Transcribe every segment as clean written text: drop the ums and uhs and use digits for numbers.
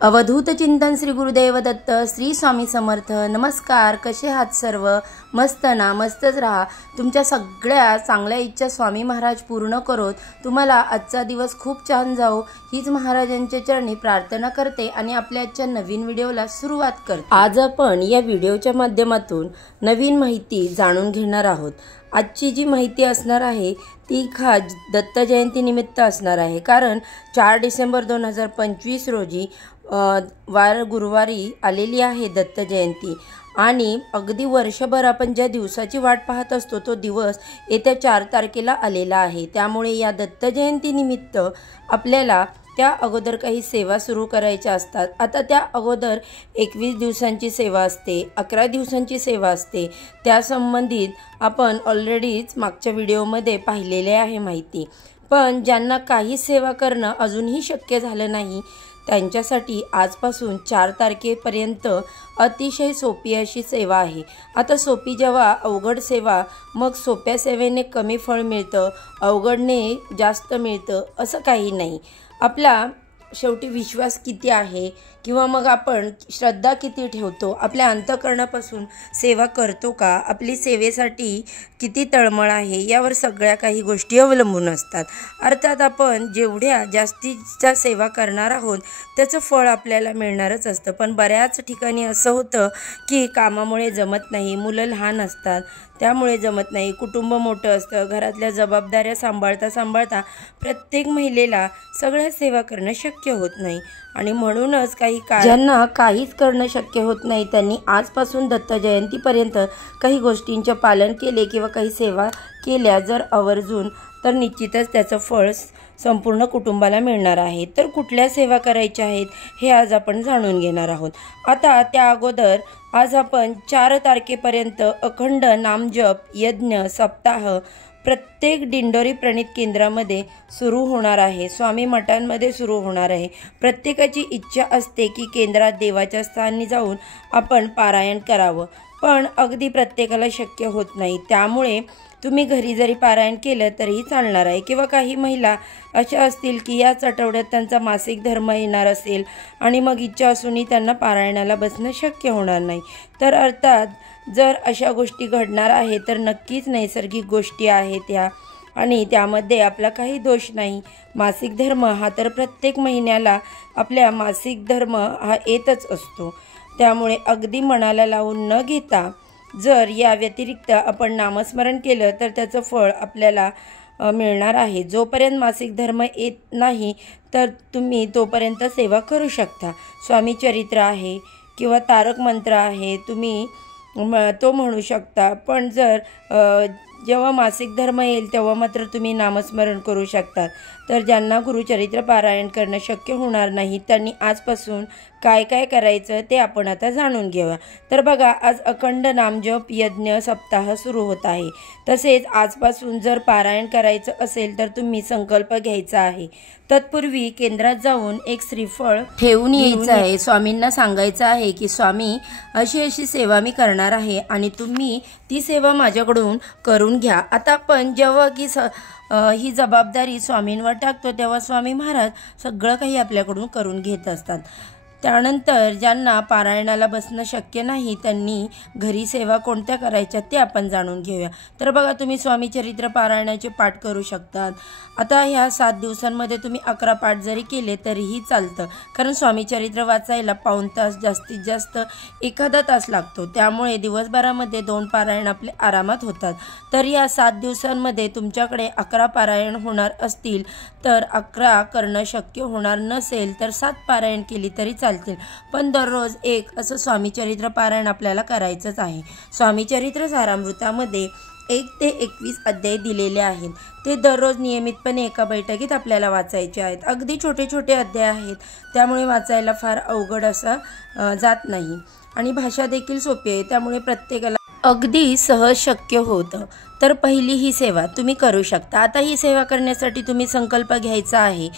अवधूत चिंतन श्री गुरुदेव दत्त श्री स्वामी समर्थ। नमस्कार, कसे आहात सर्व? मस्त ना? मस्तच राहा। तुमच्या सगळ्या चांगल्या इच्छा स्वामी महाराज पूर्ण करोत। तुम्हाला आजचा दिवस खूप छान जाओ हीच महाराजांच्या चरणी प्रार्थना करते आणि आपल्या आजच्या नवीन व्हिडिओला सुरुवात करते। आज आपण या व्हिडिओच्या माध्यमातून नवीन माहिती जाणून घेणार आहोत। आजची जी माहिती असणार आहे ती खास दत्त जयंती निमित्त असणार आहे, कारण 4 डिसेंबर 2025 रोजी वार गुरुवारी आलेली आहे दत्त जयंती आणि अगदी वर्षभर आपण ज्या दिवसाची वाट पाहत असतो तो दिवस येत्या 4 तारखेला आलेला आहे। त्यामुळे या दत्त जयंती निमित्त आपल्याला त्या अगोदर काही सेवा सुरू करायच्या असतात। आता त्या अगोदर 21 दिवसांची सेवा असते, 11 दिवसांची सेवा असते। त्या संबंधित आपण ऑलरेडीच मागच्या व्हिडिओमध्ये पाहिलेले आहे माहिती। पण ज्यांना काही सेवा करणं अजूनही शक्य झालं नाही त्यांच्यासाठी आजपासून 4 तारखेपर्यंत अतिशय सोपी अशी सेवा आहे। आता सोपी जेव्हा अवघड सेवा, मग सोप्या सेवेने कमी फळ मिळतं, अवघडने जास्त मिळतं असं काही नाही। आपला शेवटी विश्वास किती आहे किंवा मग आपण श्रद्धा किती ठेवतो, आपल्या अंतःकरणापासून सेवा करतो का, आपली सेवेसाठी किती तळमळ आहे यावर सगळ्या काही गोष्टी अवलंबून असतात। अर्थात आपण जेवढ्या जास्तीच्या सेवा करणार आहोत त्याचं फळ आपल्याला मिळणारच असतं। पण बऱ्याच ठिकाणी असं होतं की कामामुळे जमत नाही, मुलं लहान असतात त्यामुळे जमत नाही, कुटुंब मोठं असतं, घरातल्या जबाबदाऱ्या सांभाळता प्रत्येक महिलेला सगळ्या सेवा करणं शक्य होत नाही आणि म्हणूनच ज्यांना काहीच करणं शक्य होत नाही त्यांनी आजपासून दत्त जयंतीपर्यंत काही गोष्टींचे पालन केले किंवा काही सेवा केल्या जर आवर्जून, तर निश्चितच त्याचं फळ संपूर्ण कुटुंबाला मिळणार आहे। तर कुठल्या सेवा करायच्या आहेत हे आज आपण जाणून घेणार आहोत। आता त्या अगोदर आज आपण 4 तारखेपर्यंत अखंड नामजप यज्ञ सप्ताह प्रत्येक दिंडोरी प्रणित केंद्रामध्ये सुरू होणार आहे, स्वामी मठांमध्ये सुरू होणार आहे। प्रत्येकाची इच्छा असते की केंद्रात देवाच्या स्थानी जाऊन आपण पारायण करावं, पण अगदी प्रत्येकाला शक्य होत नाही। त्यामुळे तुम्ही घरी जरी पारायण केलं तरीही चालणार आहे। किंवा काही महिला अशा असतील की याच आठवड्यात त्यांचा मासिक धर्म येणार असेल आणि मग इच्छा असूनही त्यांना पारायणाला बसणं शक्य होणार नाही। तर अर्थात जर अशा गोष्टी घडणार आहे तर नक्कीच नैसर्गिक गोष्टी आहेत ह्या आणि त्यामध्ये आपला काही दोष नाही। मासिक धर्म हा तर प्रत्येक महिन्याला आपल्या मासिक धर्म हा येतच असतो। त्यामुळे अगदी मनाला लावून न घेता जर या व्यतिरिक्त आपण नामस्मरण केलं तर त्याचं फळ आपल्याला मिळणार आहे। जोपर्यंत मासिक धर्म येत नाही तर तुम्ही तोपर्यंत सेवा करू शकता। स्वामी चरित्र आहे किंवा तारक मंत्र आहे, तुम्ही तो म्हणू शकता। पण जर जेव्हा मासिक धर्म येईल तेव्हा मात्र तुम्ही नामस्मरण करू शकतात। तर ज्यांना गुरुचरित्र पारायण करणं शक्य होणार नाही त्यांनी आजपासून काय काय करायचं ते आपण आता जाणून घेऊया। तर बघा, आज अखंड नामजप यज्ञ सप्ताह सुरू होत आहे। तसेच आजपासून जर पारायण करायचं असेल तर तुम्ही संकल्प घ्यायचा आहे। तत्पूर्वी केंद्रात जाऊन एक श्रीफळ ठेवून यायचं आहे, स्वामींना सांगायचं आहे की स्वामी अशी सेवा मी करणार आहे आणि तुम्ही ती सेवा माझ्याकडून करून घ्या। आता आपण जेव्हा की ही जबाबदारी स्वामींवर टाकतो तेव्हा स्वामी महाराज सगळं काही आपल्याकडून करून घेत असतात। त्यानंतर ज्यांना पारायणाला बसणं शक्य नाही त्यांनी घरी सेवा कोणत्या करायच्या ते आपण जाणून घेऊया। तर बघा, तुम्ही स्वामी चरित्र पारायणाचे पाठ करू शकतात। आता ह्या 7 दिवसांमध्ये तुम्ही 11 पाठ जरी केले तरीही चालतं, कारण स्वामी चरित्र वाचायला पाऊण तास जास्तीत जास्त 1 तास लागतो। त्यामुळे दिवसभरामध्ये 2 पारायण आपले आरामात होतात। तर या 7 दिवसांमध्ये तुमच्याकडे 11 पारायण होणार असतील तर 11 करणं शक्य होणार नसेल तर 7 पारायण केली तरी चालतील, पण दररोज एक असं स्वामीचरित्र पारायण आपल्याला करायचंच आहे। स्वामीचरित्र सारामृतामध्ये 1 ते 21 अध्याय दिलेले आहेत, ते दररोज नियमितपणे एका बैठकीत आपल्याला वाचायचे आहेत। अगदी छोटे छोटे अध्याय आहेत, त्यामुळे वाचायला फार अवघड असं जात नाही आणि भाषा देखील सोपी आहे, त्यामुळे प्रत्येकाला अगदी सहज शक्य होतं। तर पहिली ही सेवा तुम्ही करू शकता। आता ही सेवा करण्यासाठी तुम्ही संकल्प घ्यायचा आहे।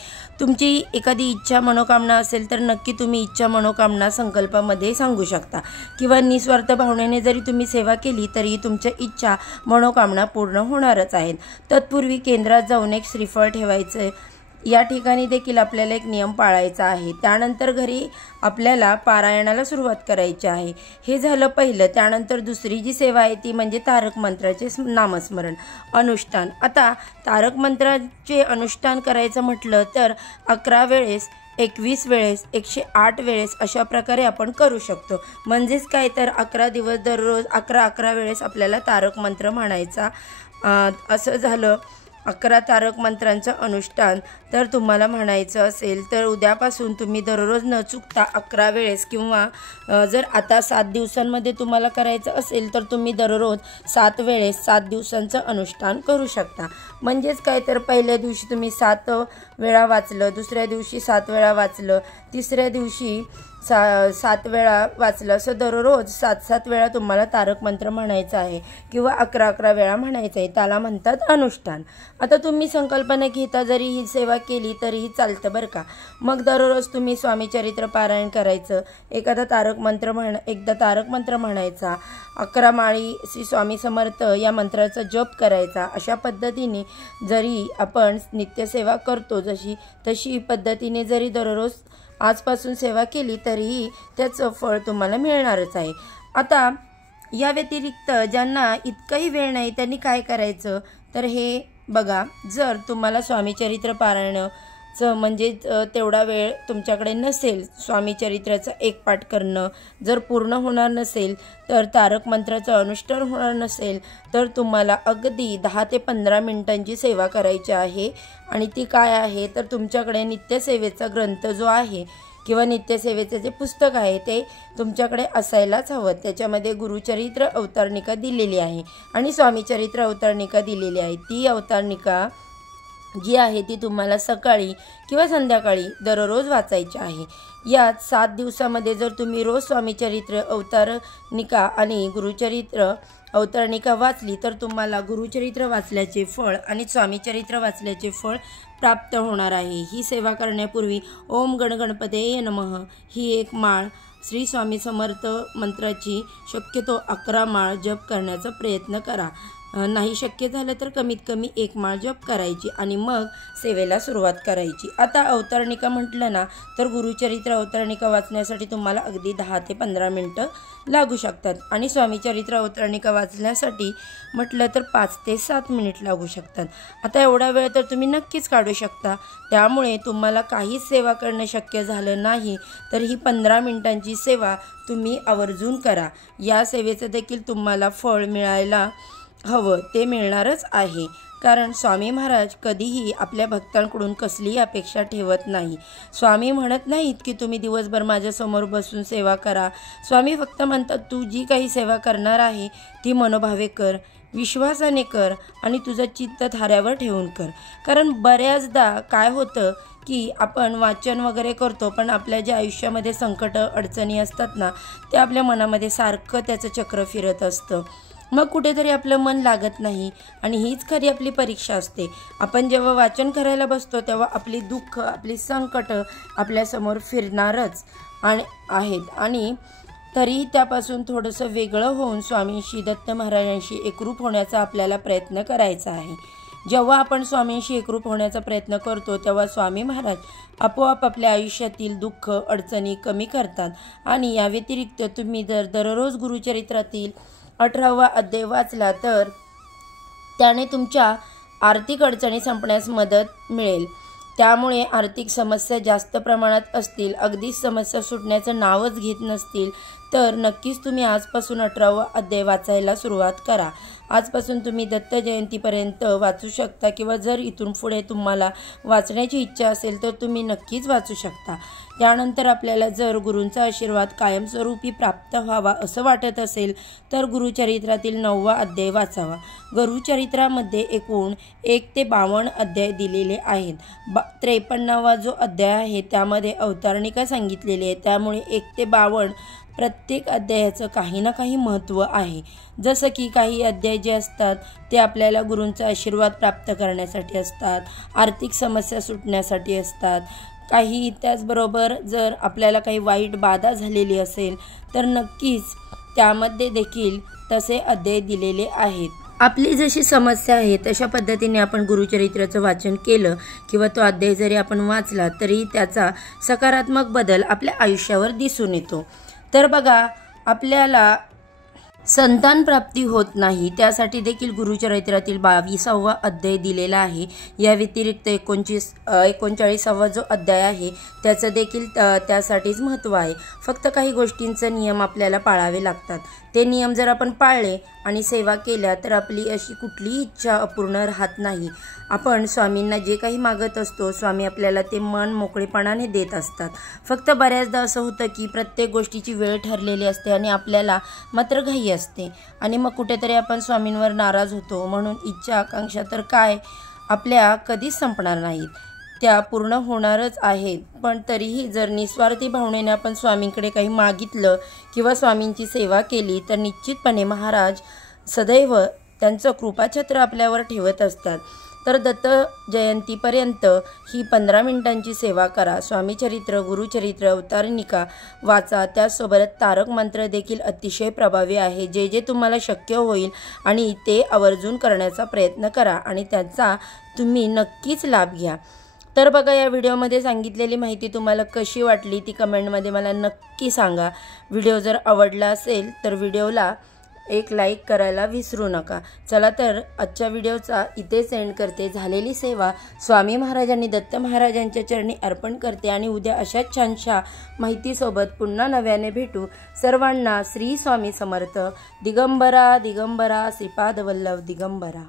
तुमची एखादी इच्छा मनोकामना असेल तर नक्की तुम्ही इच्छा मनोकामना संकल्पामध्ये सांगू शकता किंवा निस्वार्थ भावनेने जरी तुम्ही सेवा केली तरी तुमच्या इच्छा मनोकामना पूर्ण होणारच आहेत। तत्पूर्वी केंद्रात जाऊन एक श्रीफळ ठेवायचं या ठिकाणी देखील आपल्याला एक नियम पाळायचा आहे। त्यानंतर घरी आपल्याला पारायणाला सुरुवात करायची आहे। हे झालं पहिलं। त्यानंतर दुसरी जी सेवा आहे ती म्हणजे तारक मंत्राचे नामस्मरण अनुष्ठान। आता तारक मंत्राचे अनुष्ठान करायचं म्हटलं तर 11 वेळेस, 21 वेळेस, 108 वेळेस अशा प्रकारे आपण करू शकतो। म्हणजेच काय तर 11 दिवस दररोज 11 वेळेस आपल्याला तारक मंत्र म्हणायचा। असं झालं 11 तारक मंत्रांचं अनुष्ठान तर तुम्हाला म्हणायचं असेल तर उद्यापासून तुम्ही दररोज न चुकता 11 वेळेस किंवा जर आता 7 दिवसांमध्ये तुम्हाला करायचं असेल तर तुम्ही दररोज 7 वेळेस 7 दिवसांचं अनुष्ठान करू शकता। म्हणजेच काय तर पहिल्या दिवशी तुम्ही 7 वेळा वाचलं, दुसऱ्या दिवशी 7 वेळा वाचलं, तिसऱ्या दिवशी 7 वेळा वाचलं, असं दररोज 7 वेळा तुम्हाला तारक मंत्र म्हणायचं आहे किंवा 11 वेळा म्हणायचं आहे। त्याला म्हणतात अनुष्ठान। आता तुम्ही संकल्पना घेता जरी ही सेवा केली तरीही चालतं बरं का। मग दररोज तुम्ही स्वामी चरित्र पारायण करायचं, एकदा तारक मंत्र म्हणायचा, 11 माळी श्री स्वामी समर्थ या मंत्राचा जप करायचा। अशा पद्धतीने जरी आपण नित्यसेवा करतो तशी पद्धतीने जरी दररोज आजपासून सेवा केली तरीही त्याचं फळ तुम्हाला मिळणारच आहे। आता या व्यतिरिक्त ज्यांना इतकाही वेळ नाही त्यांनी काय करायचं तर हे बघा, जर तुम्हाला स्वामी चरित्र पारायणाचं म्हणजे तेवढा वेळ तुमच्याकडे नसेल, स्वामी चरित्राचा एक पाठ करणं जर पूर्ण होणार नसेल, तर तारक मंत्राचं अनुष्ठान होणार नसेल, तर तुम्हाला अगदी 10 ते 15 मिनिटांची सेवा करायची आहे। आणि ती काय आहे तर तुमच्याकडे नित्यसेवेचा ग्रंथ जो आहे किंवा नित्यसेवेचे जे पुस्तक आहे ते तुमच्याकडे असायलाच हवं। त्याच्यामध्ये गुरुचरित्र अवतारणिका दिलेली आहे आणि स्वामी चरित्र अवतारणिका दिलेली आहे। ती अवतारणिका जी आहे ती तुम्हाला सकाळी किंवा संध्याकाळी दररोज वाचायची आहे। यात 7 दिवसामध्ये जर तुम्ही रोज स्वामी चरित्र अवतारणिका आणि गुरुचरित्र अवतारणिका वाचली तर तुम्हाला गुरुचरित्र वाचल्याचे फळ आणि स्वामी चरित्र वाचल्याचे फळ प्राप्त होणार आहे। ही सेवा करण्यापूर्वी ओम गणगणपतये नमः ही एक माळ श्री स्वामी समर्थ मंत्राची शक्यतो 11 माळ जप करण्याचा प्रयत्न करा। नाही शक्य झालं तर कमीत कमी 1 माळ जप करायची आणि मग सेवेला सुरुवात करायची। आता अवतारणिका म्हटलं ना तर गुरुचरित्र अवतारणिका वाचण्यासाठी तुम्हाला अगदी 10 ते 15 मिनिटं लागू शकतात आणि स्वामी चरित्र अवतारणिका वाचण्यासाठी म्हटलं तर 5 ते 7 मिनिट लागू शकतात। आता एवढा वेळ तर तुम्ही नक्कीच काढू शकता। त्यामुळे तुम्हाला काहीच सेवा करणं शक्य झालं नाही तर ही 15 मिनिटांची सेवा तुम्ही आवर्जून करा। या सेवेचं देखील तुम्हाला फळ मिळायला हवं, ते मिळणारच आहे। कारण स्वामी महाराज कधीही आपल्या भक्तांकडून कसलीही अपेक्षा ठेवत नाही। स्वामी म्हणत नाहीत की तुम्ही दिवसभर माझ्यासमोर बसून सेवा करा। स्वामी फक्त म्हणतात तू जी काही सेवा करणार आहे ती मनोभावे कर, विश्वासाने कर आणि तुझं चित्त थाऱ्यावर ठेवून कर। कारण बऱ्याचदा काय होतं की आपण वाचन वगैरे करतो पण आपल्या ज्या आयुष्यामध्ये संकट अडचणी असतात ना ते आपल्या मनामध्ये सारखं त्याचं चक्र फिरत असतं। मग कुठेतरी आपलं मन लागत नाही आणि हीच खरी आपली परीक्षा असते। आपण जेव्हा वाचन करायला बसतो तेव्हा आपली दुःख, आपली संकट आपल्यासमोर फिरणारच आहेत आणि तरीही त्यापासून थोडंसं वेगळं होऊन स्वामींशी, दत्त महाराजांशी एकरूप होण्याचा आपल्याला प्रयत्न करायचा आहे। जेव्हा आपण स्वामींशी एकरूप होण्याचा प्रयत्न करतो तेव्हा स्वामी महाराज आपोआप आपल्या आयुष्यातील दुःख अडचणी कमी करतात। आणि या व्यतिरिक्त तुम्ही जर दररोज गुरुचरित्रातील 18वा अध्याय वाचला तर त्याने तुमच्या आर्थिक अडचणी संपण्यास मदत मिळेल। त्यामुळे आर्थिक समस्या जास्त प्रमाणात असतील, अगदीच समस्या सुटण्याचं नावच घेत नसतील तर नक्कीच तुम्ही आजपासून 18वा अध्याय वाचायला सुरुवात करा। आजपासून तुम्ही दत्त जयंतीपर्यंत वाचू शकता किंवा जर इथून पुढे तुम्हाला वाचण्याची इच्छा असेल तर तुम्ही नक्कीच वाचू शकता। त्यानंतर आपल्याला जर गुरूंचा आशीर्वाद कायमस्वरूपी प्राप्त व्हावा असं वाटत असेल तर गुरुचरित्रातील 9वा अध्याय वाचावा। गुरुचरित्रामध्ये एकूण 1 ते 52 अध्याय दिलेले आहेत। 53वा जो अध्याय आहे त्यामध्ये अवतारणिका सांगितलेली आहे। त्यामुळे 1 ते 52 प्रत्येक अध्यायाचं काही ना काही महत्त्व आहे। जसं की काही अध्याय जे असतात ते आपल्याला गुरूंचा आशीर्वाद प्राप्त करण्यासाठी असतात, आर्थिक समस्या सुटण्यासाठी असतात। काही त्याचबरोबर जर आपल्याला काही वाईट बाधा झालेली असेल तर नक्कीच त्यामध्ये देखील तसे अध्याय दिलेले आहेत। आपली जशी समस्या आहे तशा पद्धतीने आपण गुरुचरित्राचं वाचन केलं किंवा तो अध्याय जरी आपण वाचला तरी त्याचा सकारात्मक बदल आपल्या आयुष्यावर दिसून येतो। तर बघा, आपल्याला संतान प्राप्ती होत नाही त्यासाठी देखील गुरुचरित्रातील 22वा अध्याय दिलेला आहे। या व्यतिरिक्त 39वा जो अध्याय आहे त्याचं देखील त्यासाठीच महत्त्व आहे। फक्त काही गोष्टींचे नियम आपल्याला पाळावे लागतात। ते नियम जर आपण पाळले आणि सेवा केल्या तर आपली अशी कुठलीही इच्छा अपूर्ण राहत नाही। आपण स्वामींना जे काही मागत असतो स्वामी आपल्याला ते मन मोकळेपणाने देत असतात। फक्त बऱ्याचदा असं होतं की प्रत्येक गोष्टीची वेळ ठरलेली असते आणि आपल्याला मात्र घाई असते आणि मग कुठेतरी आपण स्वामींवर नाराज होतो। म्हणून इच्छा आकांक्षा तर काय आपल्या कधीच संपणार नाहीत, त्या पूर्ण होणारच आहेत। पण तरीही जर निस्वार्थी भावनेने आपण स्वामींकडे काही मागितलं किंवा स्वामींची सेवा केली तर निश्चितपणे महाराज सदैव त्यांचं कृपाछत्र आपल्यावर ठेवत असतात। तर दत्त जयंतीपर्यंत ही 15 मिनिटांची सेवा करा। स्वामी चरित्र, गुरुचरित्र, अवतारणिका वाचा। त्यासोबत तारक मंत्र देखील अतिशय प्रभावी आहे। जे जे तुम्हाला शक्य होईल आणि ते आवर्जून करण्याचा प्रयत्न करा आणि त्याचा तुम्ही नक्कीच लाभ घ्या। तर बघा, या व्हिडिओमध्ये सांगितलेली माहिती तुम्हाला कशी वाटली ती कमेंटमध्ये मला नक्की सांगा। व्हिडिओ जर आवडला असेल तर व्हिडिओला एक लाईक करायला विसरू नका। चला तर आजच्या व्हिडिओचा इथेच एंड करते। झालेली सेवा स्वामी महाराजांनी दत्त महाराजांच्या चरणी अर्पण करते आणि उद्या अशाच छानशा माहितीसोबत पुन्हा नव्याने भेटू। सर्वांना श्री स्वामी समर्थ। दिगंबरा दिगंबरा श्रीपाद वल्लभ दिगंबरा।